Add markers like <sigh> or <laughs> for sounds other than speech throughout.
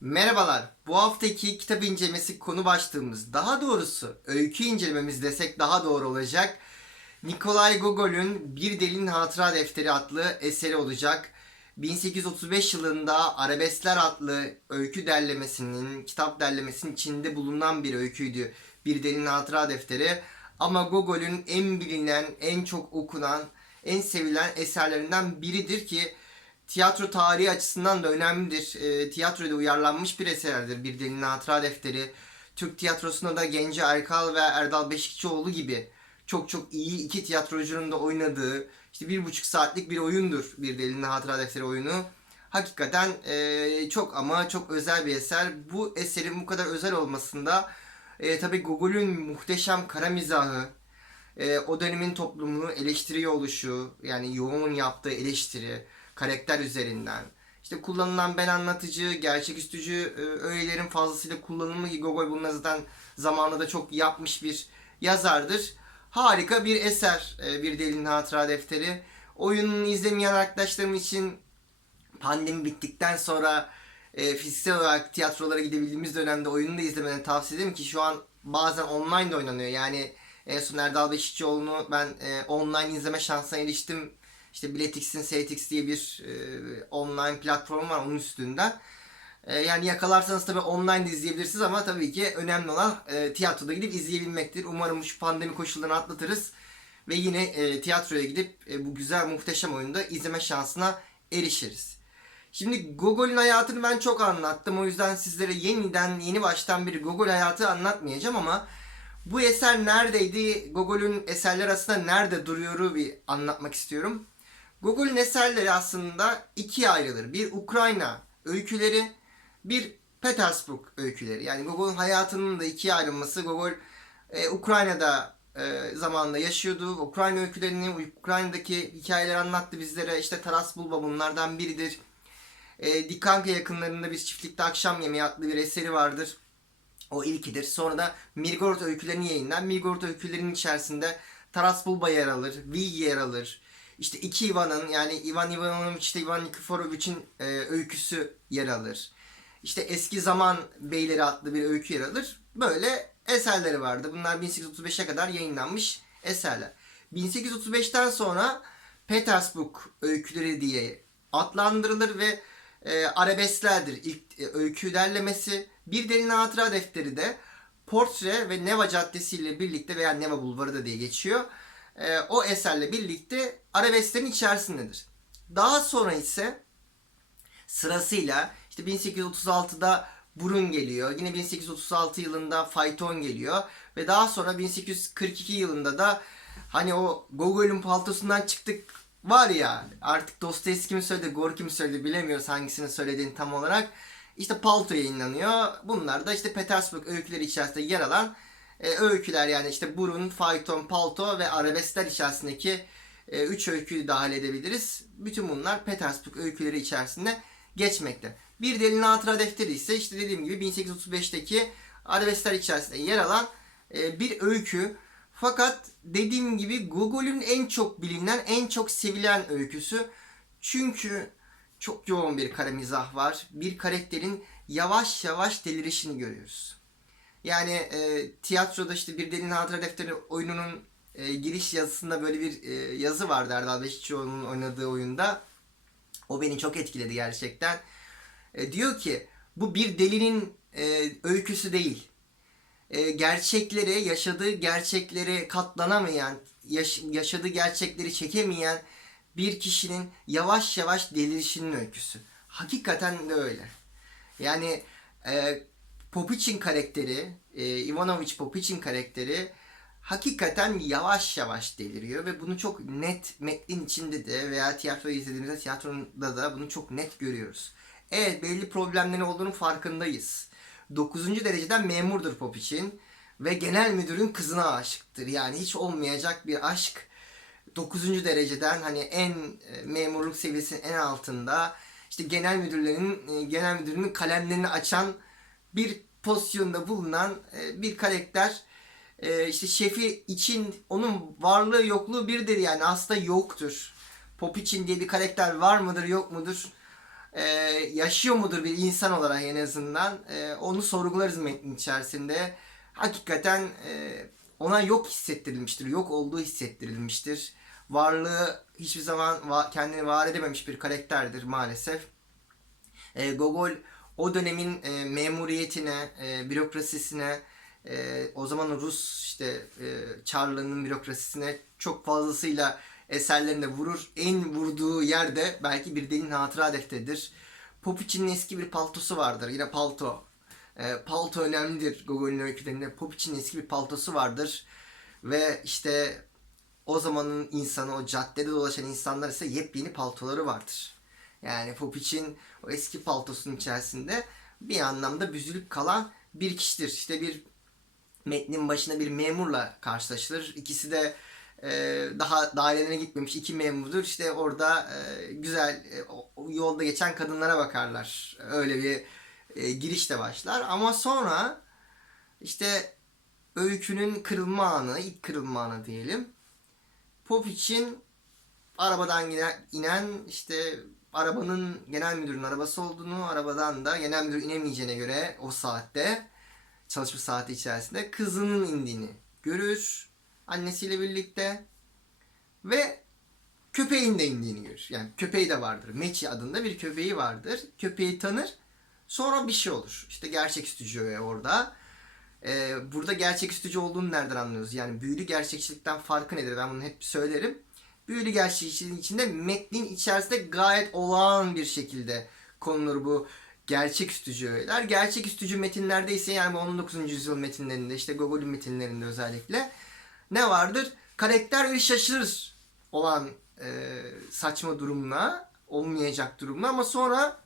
Merhabalar. Bu haftaki kitap incelemesi konu başlığımız, daha doğrusu öykü incelememiz desek daha doğru olacak. Nikolay Gogol'ün Bir Delinin Hatıra Defteri adlı eseri olacak. 1835 yılında Arabeskler adlı öykü derlemesinin, kitap derlemesinin içinde bulunan bir öyküydü. Bir Delinin Hatıra Defteri. Ama Gogol'ün en bilinen, en çok okunan, en sevilen eserlerinden biridir ki tiyatro tarihi açısından da önemlidir. E, tiyatroda uyarlanmış bir eserdir. Bir Delinin Hatıra Defteri. Türk tiyatrosunda da Genci Erkal ve Erdal Beşikçioğlu gibi çok çok iyi iki tiyatrocunun da oynadığı işte bir buçuk saatlik bir oyundur Bir Delinin Hatıra Defteri oyunu. Hakikaten e, çok ama çok özel bir eser. Bu eserin bu kadar özel olmasında e, tabii Gogol'ün muhteşem kara mizahı, e, o dönemin toplumunu eleştiriyor oluşu, yani yoğun yaptığı eleştiri, karakter üzerinden. İşte kullanılan ben anlatıcı, gerçeküstücü e, öğelerin fazlasıyla kullanımı ki Gogol bunu zaten zamanında da çok yapmış bir yazardır. Harika bir eser e, Bir Delinin Hatıra Defteri. Oyununu izlemeyen arkadaşlarım için pandemi bittikten sonra e, fiziksel olarak tiyatrolara gidebildiğimiz dönemde oyunu da izlemeni tavsiye ederim ki şu an bazen online de oynanıyor. Yani en son Erdal Beşikçioğlu'nu ben e, online izleme şansına eriştim. İşte Biletix'in STX diye bir e, online platform var onun üstünden. E, yani yakalarsanız tabii online de izleyebilirsiniz ama tabii ki önemli olan e, tiyatroda gidip izleyebilmektir. Umarım şu pandemi koşullarını atlatırız ve yine e, tiyatroya gidip e, bu güzel muhteşem oyunu da izleme şansına erişiriz. Şimdi Gogol'ün hayatını ben çok anlattım. O yüzden sizlere yeniden yeni baştan bir Gogol hayatı anlatmayacağım ama bu eser neredeydi? Gogol'ün eserler arasında nerede duruyoru bir anlatmak istiyorum. Gogol'ün eserleri aslında ikiye ayrılır. Bir Ukrayna öyküleri, bir Petersburg öyküleri. Yani Gogol'ün hayatının da ikiye ayrılması. Gogol e, Ukrayna'da e, zamanında yaşıyordu. Ukrayna öykülerini, Ukrayna'daki hikayeleri anlattı bizlere. İşte Taras Bulba bunlardan biridir. E, Dikanka yakınlarında bir çiftlikte akşam yemeği adlı bir eseri vardır. O ilkidir. Sonra da Mirgorod öykülerini yayınlar. Mirgorod öykülerinin içerisinde Taras Bulba yer alır. V yer alır. İşte iki Ivan'ın yani Ivan Ivanoviç ile Ivan Nikiforovich'in e, öyküsü yer alır. İşte Eski Zaman Beyleri adlı bir öykü yer alır. Böyle eserleri vardı. Bunlar 1835'e kadar yayınlanmış eserler. 1835'ten sonra Petersburg öyküleri diye adlandırılır ve e, arabesklerdir ilk e, öykü derlemesi. Bir Derin Hatıra Defteri de Portre ve Neva Caddesi ile birlikte veya Neva Bulvarı da diye geçiyor. E, o eserle birlikte arabesklerin içerisindedir. Daha sonra ise sırasıyla işte 1836'da Burun geliyor. Yine 1836 yılında Fayton geliyor. Ve daha sonra 1842 yılında da hani o Gogol'ün paltosundan çıktık var ya artık Dostoyevski mi söyledi, Gorki mi söyledi bilemiyoruz hangisini söylediğini tam olarak. İşte Palto yayınlanıyor. Bunlar da işte Petersburg öyküleri içerisinde yer alan e, öyküler yani işte Burun, Fayton, Palto ve Arabeskler içerisindeki 3 öyküyü dahil edebiliriz. Bütün bunlar Petersburg öyküleri içerisinde geçmekte. Bir delinin hatıra defteri ise işte dediğim gibi 1835'teki Arabeskler içerisinde yer alan e, bir öykü. Fakat dediğim gibi Gogol'ün en çok bilinen, en çok sevilen öyküsü. Çünkü çok yoğun bir kara mizah var. Bir karakterin yavaş yavaş delirişini görüyoruz. Yani e, tiyatroda işte bir delinin hatıra defteri oyununun e, giriş yazısında böyle bir e, yazı vardı Erdal Beşikçioğlu'nun oynadığı oyunda. O beni çok etkiledi gerçekten. E, diyor ki bu bir delinin e, öyküsü değil. E, gerçekleri, yaşadığı gerçekleri katlanamayan, yaş- yaşadığı gerçekleri çekemeyen bir kişinin yavaş yavaş delirişinin öyküsü. Hakikaten de öyle. Yani e, Popic'in karakteri, e, Ivanovic Popic'in karakteri hakikaten yavaş yavaş deliriyor ve bunu çok net metnin içinde de veya tiyatroyu izlediğimizde tiyatronda da bunu çok net görüyoruz. Evet belli problemlerin olduğunu farkındayız. 9. dereceden memurdur Popic'in ve genel müdürün kızına aşıktır. Yani hiç olmayacak bir aşk. 9. dereceden hani en e, memurluk seviyesinin en altında işte genel müdürlerin e, genel müdürünün kalemlerini açan bir pozisyonda bulunan e, bir karakter e, işte şefi için onun varlığı yokluğu birdir yani aslında yoktur. Pop için diye bir karakter var mıdır yok mudur? e, yaşıyor mudur bir insan olarak en azından e, onu sorgularız metnin içerisinde. Hakikaten e, ona yok hissettirilmiştir, yok olduğu hissettirilmiştir. Varlığı hiçbir zaman va- kendini var edememiş bir karakterdir maalesef. E, Gogol o dönemin e, memuriyetine, e, bürokrasisine, e, o zaman Rus işte e, Çarlığının bürokrasisine çok fazlasıyla eserlerinde vurur. En vurduğu yerde belki bir delin hatıra defteridir. Popiç'in eski bir paltosu vardır. Yine palto. E, palto önemlidir Gogol'ün öykülerinde. Popiç'in eski bir paltosu vardır. Ve işte o zamanın insanı, o caddede dolaşan insanlar ise yepyeni paltoları vardır. Yani Popiç'in o eski paltosunun içerisinde bir anlamda büzülüp kalan bir kişidir. İşte bir metnin başına bir memurla karşılaşılır. İkisi de e, daha dairelerine gitmemiş iki memurdur. İşte orada e, güzel e, o- yolda geçen kadınlara bakarlar. Öyle bir e, giriş başlar. Ama sonra işte öykünün kırılma anı, ilk kırılma anı diyelim. Pop için arabadan inen, inen işte arabanın genel müdürün arabası olduğunu, arabadan da genel müdür inemeyeceğine göre o saatte çalışma saati içerisinde kızının indiğini görür annesiyle birlikte ve köpeğin de indiğini görür. Yani köpeği de vardır. Meçi adında bir köpeği vardır. Köpeği tanır. Sonra bir şey olur. İşte gerçeküstücü orada. Ee, burada gerçeküstücü olduğunu nereden anlıyoruz? Yani büyülü gerçekçilikten farkı nedir? Ben bunu hep söylerim. Büyülü gerçekçiliğin içinde metnin içerisinde gayet olağan bir şekilde konulur bu gerçeküstücü öğeler. Gerçeküstücü metinlerde ise yani bu 19. yüzyıl metinlerinde işte Gogol'ün metinlerinde özellikle ne vardır? Karakter bir şaşırır olan e, saçma durumla olmayacak durumla ama sonra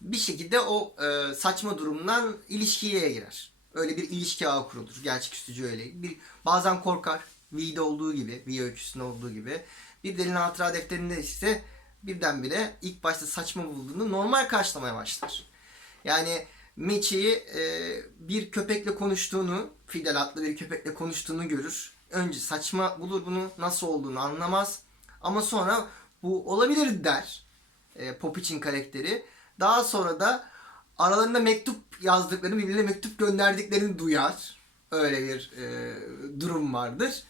bir şekilde o e, saçma durumdan ilişkiye girer. Öyle bir ilişki ağı kurulur. Gerçeküstücü öyle. Bir, bazen korkar. V'de olduğu gibi, V öyküsünde olduğu gibi. Bir delin hatıra defterinde ise birdenbire ilk başta saçma bulduğunu normal karşılamaya başlar. Yani Meçi'yi e, bir köpekle konuştuğunu, Fidel adlı bir köpekle konuştuğunu görür. Önce saçma bulur bunu, nasıl olduğunu anlamaz. Ama sonra bu olabilir der e, Popiç'in karakteri. Daha sonra da aralarında mektup yazdıklarını, birbirine mektup gönderdiklerini duyar. Öyle bir e, durum vardır.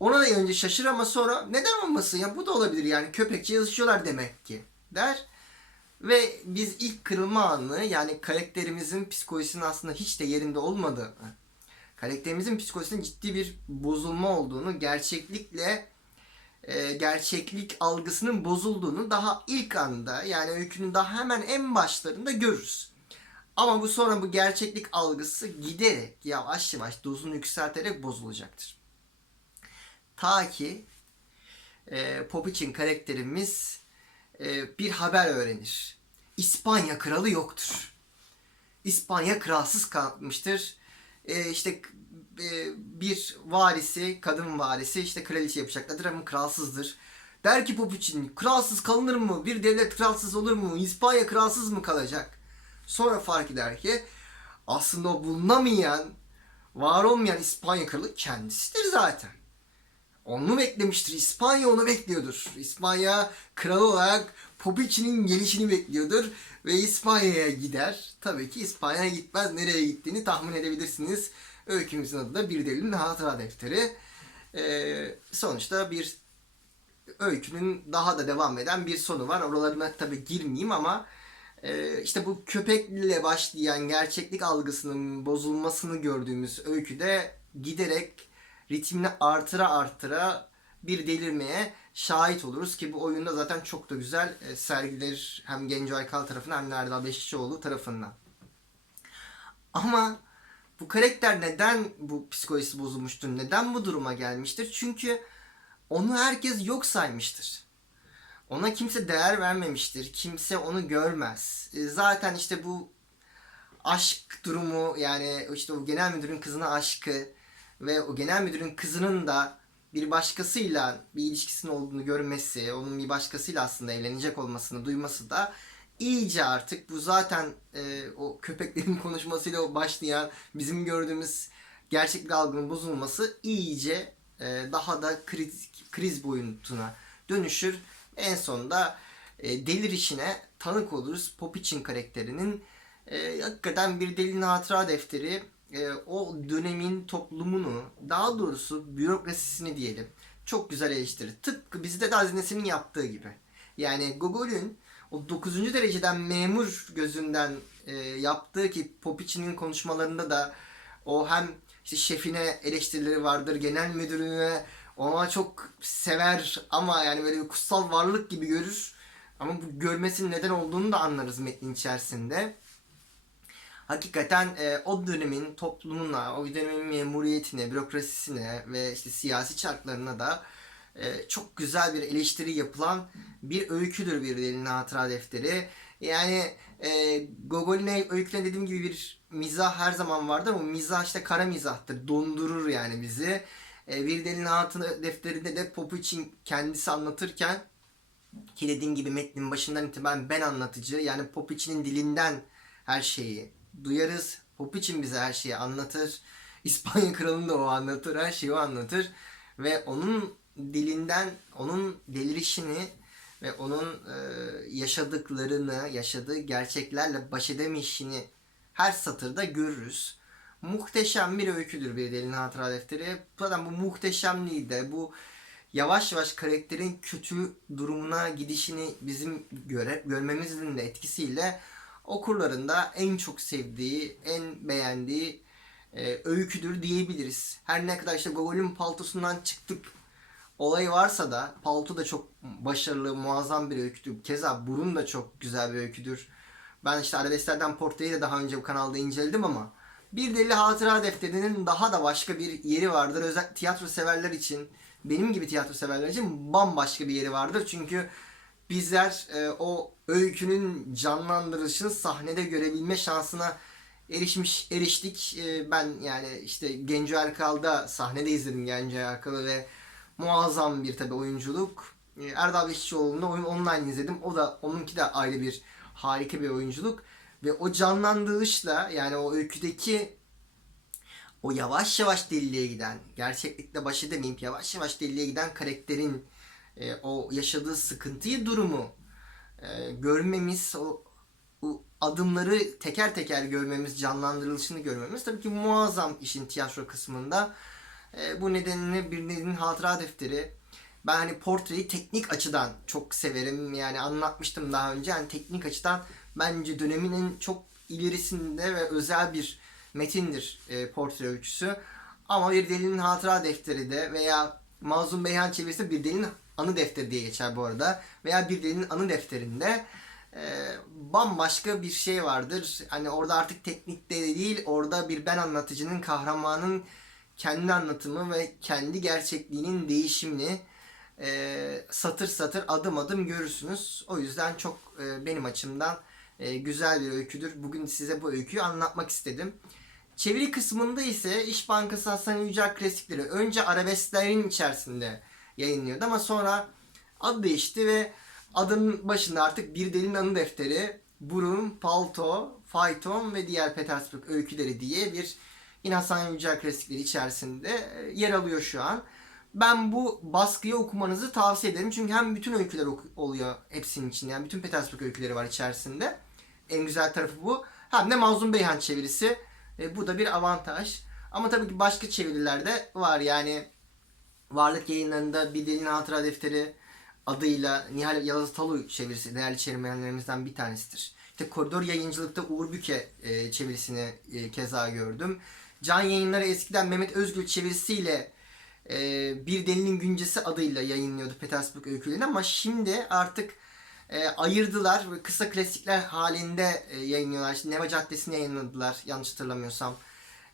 Ona da önce şaşırır ama sonra neden olmasın ya bu da olabilir yani köpekçe yazışıyorlar demek ki der. Ve biz ilk kırılma anını yani karakterimizin psikolojisinin aslında hiç de yerinde olmadığı, karakterimizin psikolojisinin ciddi bir bozulma olduğunu, gerçeklikle e, gerçeklik algısının bozulduğunu daha ilk anda yani öykünün daha hemen en başlarında görürüz. Ama bu sonra bu gerçeklik algısı giderek yavaş yavaş dozunu yükselterek bozulacaktır. Ta ki e, Popiç'in karakterimiz e, bir haber öğrenir. İspanya kralı yoktur. İspanya kralsız kalmıştır. E, işte e, bir varisi, kadın varisi işte kraliçe yapacaklardır ama kralsızdır. Der ki Popiçin, kralsız kalınır mı? Bir devlet kralsız olur mu? İspanya kralsız mı kalacak? Sonra fark eder ki aslında o bulunamayan, var olmayan İspanya kralı kendisidir zaten. Onu beklemiştir. İspanya onu bekliyordur. İspanya kralı olarak Popici'nin gelişini bekliyordur. Ve İspanya'ya gider. Tabii ki İspanya'ya gitmez. Nereye gittiğini tahmin edebilirsiniz. Öykümüzün adı da Bir Delinin Hatıra Defteri. Ee, sonuçta bir öykünün daha da devam eden bir sonu var. Oralarına tabii girmeyeyim ama e, işte bu köpekle başlayan gerçeklik algısının bozulmasını gördüğümüz öyküde giderek ritmini artıra artıra bir delirmeye şahit oluruz ki bu oyunda zaten çok da güzel e, sergiler hem Genco Aykal tarafından hem de Erdal Beşikçioğlu tarafından. Ama bu karakter neden bu psikolojisi bozulmuştur? Neden bu duruma gelmiştir? Çünkü onu herkes yok saymıştır. Ona kimse değer vermemiştir. Kimse onu görmez. E, Zaten işte bu aşk durumu yani işte o genel müdürün kızına aşkı ve o genel müdürün kızının da bir başkasıyla bir ilişkisinin olduğunu görmesi, onun bir başkasıyla aslında evlenecek olmasını duyması da iyice artık bu zaten e, o köpeklerin <laughs> konuşmasıyla başlayan bizim gördüğümüz gerçeklik algının bozulması iyice e, daha da kriz, kriz boyutuna dönüşür. En sonunda e, delirişine tanık oluruz. Popiçin karakterinin e, hakikaten bir delinin hatıra defteri e, o dönemin toplumunu daha doğrusu bürokrasisini diyelim çok güzel eleştirir. Tıpkı bizde de Hazinesi'nin yaptığı gibi. Yani Gogol'ün o 9. dereceden memur gözünden e, yaptığı ki Popiçin'in konuşmalarında da o hem işte şefine eleştirileri vardır, genel müdürüne ona çok sever ama yani böyle bir kutsal varlık gibi görür. Ama bu görmesinin neden olduğunu da anlarız metnin içerisinde. Hakikaten e, o dönemin toplumuna, o dönemin memuriyetine, bürokrasisine ve işte siyasi çarklarına da e, çok güzel bir eleştiri yapılan bir öyküdür bir delinin hatıra defteri. Yani e, Gogol'ün öykülerinde dediğim gibi bir mizah her zaman vardır ama mizah işte kara mizahtır. Dondurur yani bizi. E, bir delinin hatıra defterinde de Popiçin kendisi anlatırken ki dediğim gibi metnin başından itibaren ben anlatıcı yani Popiçin'in dilinden her şeyi duyarız. Popiçin bize her şeyi anlatır. İspanya kralını da o anlatır. Her şeyi o anlatır. Ve onun dilinden onun delirişini ve onun e, yaşadıklarını, yaşadığı gerçeklerle baş edemeyişini her satırda görürüz. Muhteşem bir öyküdür bir delinin hatıra defteri. Zaten bu muhteşemliği de bu yavaş yavaş karakterin kötü durumuna gidişini bizim göre, görmemizin de etkisiyle okurların da en çok sevdiği, en beğendiği e, öyküdür diyebiliriz. Her ne kadar işte Gogol'ün paltosundan çıktık olayı varsa da palto da çok başarılı, muazzam bir öyküdür. Keza burun da çok güzel bir öyküdür. Ben işte arabesklerden portreyi de daha önce bu kanalda inceledim ama bir deli hatıra defterinin daha da başka bir yeri vardır. Özel tiyatro severler için, benim gibi tiyatro severler için bambaşka bir yeri vardır. Çünkü bizler e, o öykünün canlandırılışını sahnede görebilme şansına erişmiş eriştik. E, ben yani işte Genco Erkal'da sahnede izledim Genco Erkal'ı ve muazzam bir tabi oyunculuk. E, Erdal Beşikçioğlu'nda oyun online izledim. O da onunki de ayrı bir harika bir oyunculuk ve o canlandırışla yani o öyküdeki o yavaş yavaş deliliğe giden, gerçeklikle baş edemeyip yavaş yavaş deliliğe giden karakterin e, o yaşadığı sıkıntıyı, durumu e, görmemiz, o, o adımları teker teker görmemiz, canlandırılışını görmemiz tabii ki muazzam işin tiyatro kısmında. E, bu nedenle bir nedenin hatıra defteri. Ben hani portreyi teknik açıdan çok severim. Yani anlatmıştım daha önce. Yani teknik açıdan bence döneminin çok ilerisinde ve özel bir metindir e, portre öyküsü. Ama bir delinin hatıra defteri de veya Mazlum Beyhan çevirisi bir delinin anı defteri diye geçer bu arada. Veya bir delinin anı defterinde e, bambaşka bir şey vardır. Hani orada artık teknik de değil, orada bir ben anlatıcının, kahramanın kendi anlatımı ve kendi gerçekliğinin değişimini e, satır satır adım adım görürsünüz. O yüzden çok e, benim açımdan e, güzel bir öyküdür. Bugün size bu öyküyü anlatmak istedim. Çeviri kısmında ise İş Bankası Hasan Yücel klasikleri önce arabesklerin içerisinde yayınlıyordu ama sonra adı değişti ve adının başında artık Bir Delinin Anı Defteri, Burun, Palto, Fayton ve diğer Petersburg öyküleri diye bir yine Hasan Yücel klasikleri içerisinde e, yer alıyor şu an. Ben bu baskıyı okumanızı tavsiye ederim. Çünkü hem bütün öyküler oluyor hepsinin içinde. Yani bütün Petersburg öyküleri var içerisinde. En güzel tarafı bu. Hem de Mazlum Beyhan çevirisi. E, bu da bir avantaj. Ama tabii ki başka çeviriler de var. Yani Varlık yayınlarında Bir Delin Hatıra Defteri adıyla Nihal Yalaz Talu çevirisi değerli çevirmenlerimizden bir tanesidir. İşte Koridor Yayıncılık'ta Uğur Büke e, çevirisini e, keza gördüm. Can Yayınları eskiden Mehmet Özgül çevirisiyle e, Bir Delinin Güncesi adıyla yayınlıyordu Petersburg öykülerini ama şimdi artık e, ayırdılar ve kısa klasikler halinde e, yayınlıyorlar. İşte Neva Caddesi'ni yayınladılar yanlış hatırlamıyorsam.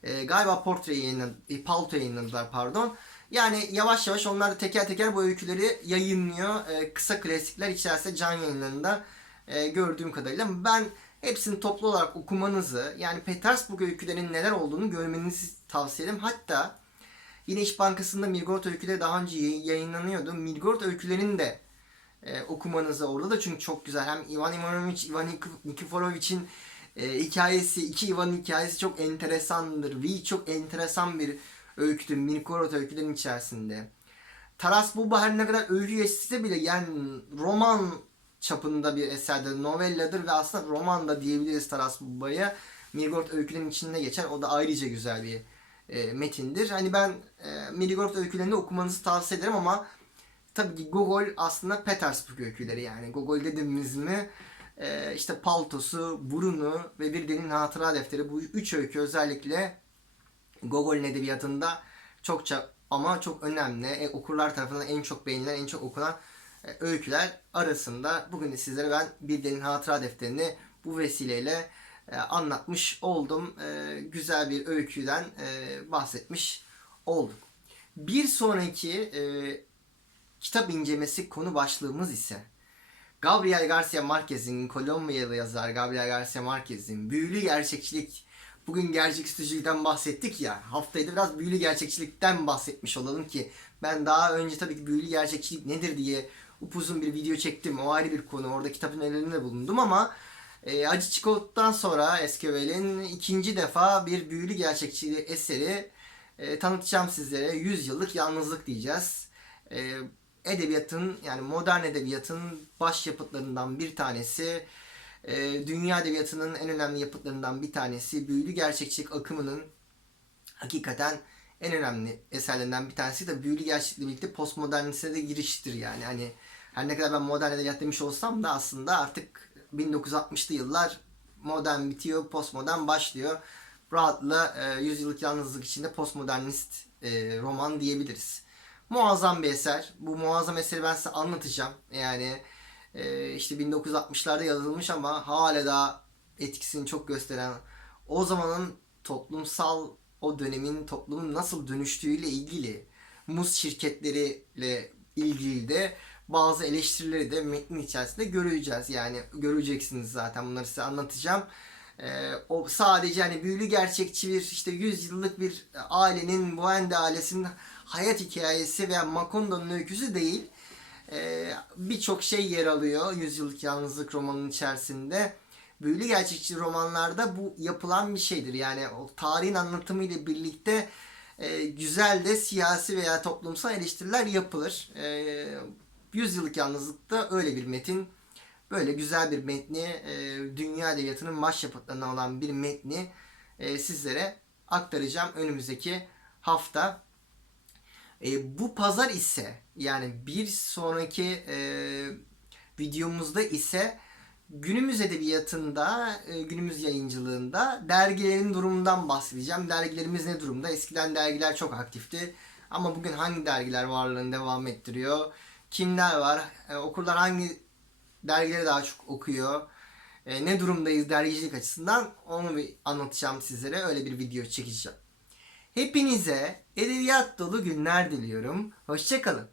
E, galiba Portre yayınladı, e, Palto yayınladılar pardon. Yani yavaş yavaş onlar da teker teker bu öyküleri yayınlıyor. E, kısa klasikler içerisinde can yayınlarında e, gördüğüm kadarıyla. Ben hepsini toplu olarak okumanızı yani Petersburg öykülerinin neler olduğunu görmenizi tavsiye ederim. Hatta yine İş Bankası'nda Mirgorod öyküleri daha önce yayın- yayınlanıyordu. Mirgorod öykülerini de e, okumanızı orada da çünkü çok güzel. Hem Ivan Ivanoviç, Ivan Nik- Nikiforoviç'in e, hikayesi, iki Ivan hikayesi çok enteresandır. V çok enteresan bir öyküdür. Mirgorod öykülerin içerisinde. Taras Bulba her ne kadar öykü geçse bile yani roman çapında bir eserdir. Novelladır ve aslında roman da diyebiliriz Taras Buba'ya. Mirgort öykülerinin içinde geçen o da ayrıca güzel bir e, metindir. Hani ben e, Mirgort öykülerini okumanızı tavsiye ederim ama tabii ki Gogol aslında Petersburg öyküleri yani. Gogol dediğimiz mi e, işte Paltosu, Burunu ve Bir Delinin Hatıra Defteri bu üç öykü özellikle Gogol'ün edebiyatında çokça ama çok önemli. E, okurlar tarafından en çok beğenilen, en çok okunan e, öyküler arasında. Bugün de sizlere ben Bir Delinin Hatıra Defterini bu vesileyle e, anlatmış oldum. E, güzel bir öyküden e, bahsetmiş oldum. Bir sonraki e, kitap incelemesi konu başlığımız ise Gabriel Garcia Marquez'in Kolombiyalı yazar Gabriel Garcia Marquez'in Büyülü Gerçekçilik Bugün gerçekçilikten bahsettik ya. Haftayı da biraz büyülü gerçekçilikten bahsetmiş olalım ki ben daha önce tabii ki büyülü gerçekçilik nedir diye upuzun bir video çektim. O ayrı bir konu. Orada kitabın ellerinde bulundum ama e, Acı Çikolat'tan sonra Esquivel'in ikinci defa bir büyülü gerçekçiliği eseri e, tanıtacağım sizlere. 100 yıllık yalnızlık diyeceğiz. E, edebiyatın yani modern edebiyatın baş yapıtlarından bir tanesi. E, dünya edebiyatının en önemli yapıtlarından bir tanesi. Büyülü gerçekçilik akımının hakikaten en önemli eserlerinden bir tanesi de büyülü gerçeklikle birlikte postmodernite de giriştir yani. Hani her ne kadar ben modern edebiyat demiş olsam da aslında artık 1960'lı yıllar modern bitiyor, postmodern başlıyor. Rahatla e, yüzyıllık yalnızlık içinde postmodernist e, roman diyebiliriz. Muazzam bir eser. Bu muazzam eseri ben size anlatacağım. Yani e, işte 1960'larda yazılmış ama hala da etkisini çok gösteren o zamanın toplumsal o dönemin toplumun nasıl dönüştüğüyle ilgili muz şirketleriyle ilgili de bazı eleştirileri de metnin içerisinde göreceğiz. Yani göreceksiniz zaten bunları size anlatacağım. Ee, o sadece hani büyülü gerçekçi bir işte 100 yıllık bir ailenin Buende ailesinin hayat hikayesi veya Makondo'nun öyküsü değil. Ee, Birçok şey yer alıyor 100 yıllık yalnızlık romanının içerisinde. Büyülü gerçekçi romanlarda bu yapılan bir şeydir. Yani o tarihin anlatımı ile birlikte e, güzel de siyasi veya toplumsal eleştiriler yapılır. E, 100 yıllık yalnızlıkta öyle bir metin. Böyle güzel bir metni, e, dünya edebiyatının baş yapıtlarından olan bir metni e, sizlere aktaracağım önümüzdeki hafta. E, bu pazar ise yani bir sonraki e, videomuzda ise günümüz edebiyatında, e, günümüz yayıncılığında dergilerin durumundan bahsedeceğim. Dergilerimiz ne durumda? Eskiden dergiler çok aktifti. Ama bugün hangi dergiler varlığını devam ettiriyor? Kimler var? E, okurlar hangi dergileri daha çok okuyor? E, ne durumdayız dergicilik açısından? Onu bir anlatacağım sizlere. Öyle bir video çekeceğim. Hepinize edebiyat dolu günler diliyorum. Hoşçakalın.